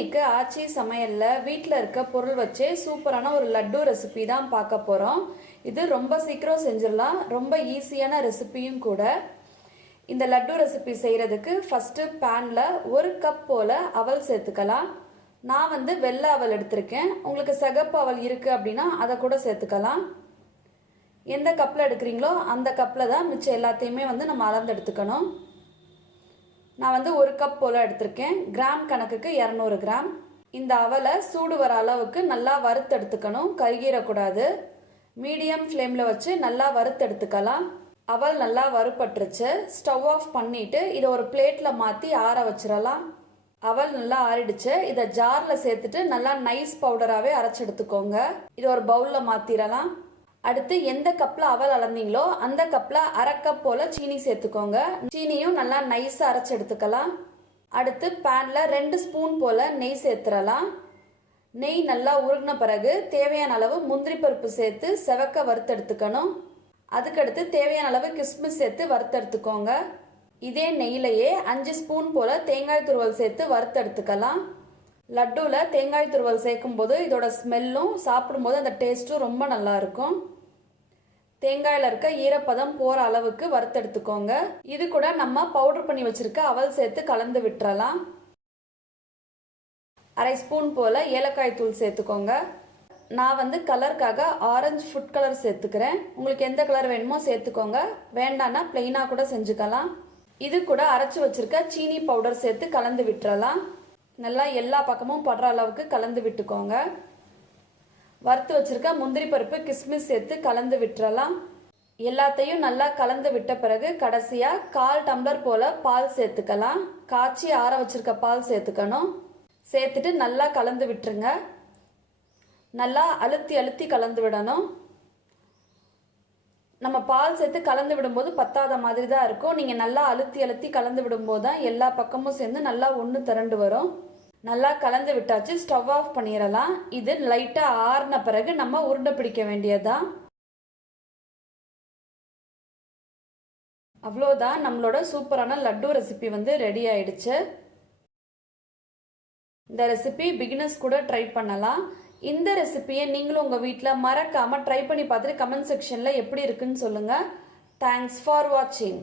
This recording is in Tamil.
இன்னைக்கு ஆச்சி சமையலில் வீட்டில் இருக்க பொருள் வச்சே சூப்பரான ஒரு லட்டு ரெசிபி தான் பார்க்க போகிறோம் இது ரொம்ப சீக்கிரம் செஞ்சிடலாம். ரொம்ப ஈஸியான ரெசிபியும் கூட. இந்த லட்டு ரெசிபி செய்கிறதுக்கு ஃபஸ்ட்டு பேனில் ஒரு கப் போல் அவல் சேர்த்துக்கலாம். நான் வந்து வெள்ளை அவல் எடுத்திருக்கேன். உங்களுக்கு சிகப்பு அவல் இருக்குது அப்படின்னா அதை கூட சேர்த்துக்கலாம். எந்த கப்பில் எடுக்கிறீங்களோ அந்த கப்பில் தான் மிச்சம் எல்லாத்தையுமே வந்து நம்ம அளந்து எடுத்துக்கணும். நான் வந்து ஒரு கப் போல் எடுத்திருக்கேன். கிராம் கணக்குக்கு இரநூறு கிராம். இந்த அவலை சூடு வர அளவுக்கு நல்லா வறுத்து எடுத்துக்கணும் கருகிடக்கூடாது மீடியம் ஃப்ளேமில் வச்சு நல்லா வறுத்து எடுத்துக்கலாம் அவல் நல்லா வறுப்பட்டுருச்சு ஸ்டவ் ஆஃப் பண்ணிட்டு இதை ஒரு பிளேட்டில் மாற்றி ஆற வச்சிடலாம். அவல் நல்லா ஆறிடுச்சு. இதை ஜாரில் சேர்த்துட்டு நல்லா நைஸ் பவுடராகவே அரைச்சி எடுத்துக்கோங்க. இதை ஒரு பவுலில் மாற்றிடலாம் அடுத்து எந்த கப்பில் அவல் அளந்தீங்களோ அந்த கப்பில் அரை கப் போல் சீனி சேர்த்துக்கோங்க. சீனியும் நல்லா நைஸாக அரைச்சி எடுத்துக்கலாம். அடுத்து பேனில் ரெண்டு ஸ்பூன் போல் நெய் சேர்த்துடலாம். நெய் நல்லா உருகின பிறகு தேவையான அளவு முந்திரி பருப்பு சேர்த்து செவக்க வறுத்தெடுத்துக்கணும் அதுக்கடுத்து தேவையான அளவு கிஸ்மிஸ் சேர்த்து வறுத்தெடுத்துக்கோங்க இதே நெய்லையே அஞ்சு ஸ்பூன் போல் தேங்காய் துருவல் சேர்த்து வறுத்தெடுத்துக்கலாம் லட்டுவில் தேங்காய் துருவல் சேர்க்கும்போது இதோட ஸ்மெல்லும் சாப்பிடும்போது அந்த டேஸ்ட்டும் ரொம்ப நல்லா இருக்கும். தேங்காயில் இருக்க ஈரப்பதம் போகிற அளவுக்கு வறுத்தெடுத்துக்கோங்க. இது கூட நம்ம பவுடர் பண்ணி வச்சுருக்க அவல் சேர்த்து கலந்து விட்டுறலாம். அரை ஸ்பூன் போல் ஏலக்காய் தூள் சேர்த்துக்கோங்க. நான் வந்து கலருக்காக ஆரஞ்சு ஃபுட் கலர் சேர்த்துக்கிறேன். உங்களுக்கு எந்த கலர் வேணுமோ சேர்த்துக்கோங்க. வேண்டான்னா பிளெயினாக கூட செஞ்சுக்கலாம். இது கூட அரைச்சி வச்சுருக்க சீனி பவுடர் சேர்த்து கலந்து விட்டுறலாம். நல்லா எல்லா பக்கமும் படுற அளவுக்கு கலந்து விட்டுக்கோங்க. வறுத்து வச்சிருக்க முந்திரி பருப்பு கிஸ்மிஸ் சேர்த்து கலந்து விட்டுறலாம். எல்லாத்தையும் நல்லா கலந்து விட்ட பிறகு கடைசியாக கால் டம்ளர் போல் பால் சேர்த்துக்கலாம். காய்ச்சி ஆற வச்சிருக்க பால் சேர்த்துக்கணும். சேர்த்துட்டு நல்லா கலந்து விட்டுருங்க. நல்லா அழுத்தி அழுத்தி கலந்து விடணும். நம்ம பால் சேர்த்து கலந்து விடும்போது பத்தாத மாதிரி தான் இருக்கும். நீங்கள் நல்லா அழுத்தி அழுத்தி கலந்து விடும்போது தான் எல்லா பக்கமும் சேர்ந்து நல்லா ஒன்று திரண்டு வரும். நல்லா கலந்து விட்டாச்சு ஸ்டவ் ஆஃப் பண்ணிடலாம். இது லைட்டாக ஆறின பிறகு நம்ம உருண்டை பிடிக்க வேண்டியதுதான் அவ்வளோதான் நம்மளோட சூப்பரான லட்டு ரெசிபி வந்து ரெடி ஆயிடுச்சு. இந்த ரெசிபி பிகினர்ஸ் கூட ட்ரை பண்ணலாம். இந்த ரெசிபியை நீங்களும் உங்கள் வீட்டில் மறக்காமல் ட்ரை பண்ணி பார்த்துட்டு கமெண்ட் செக்ஷனில் எப்படி இருக்குன்னு சொல்லுங்கள் தேங்க்ஸ் ஃபார் வாட்சிங்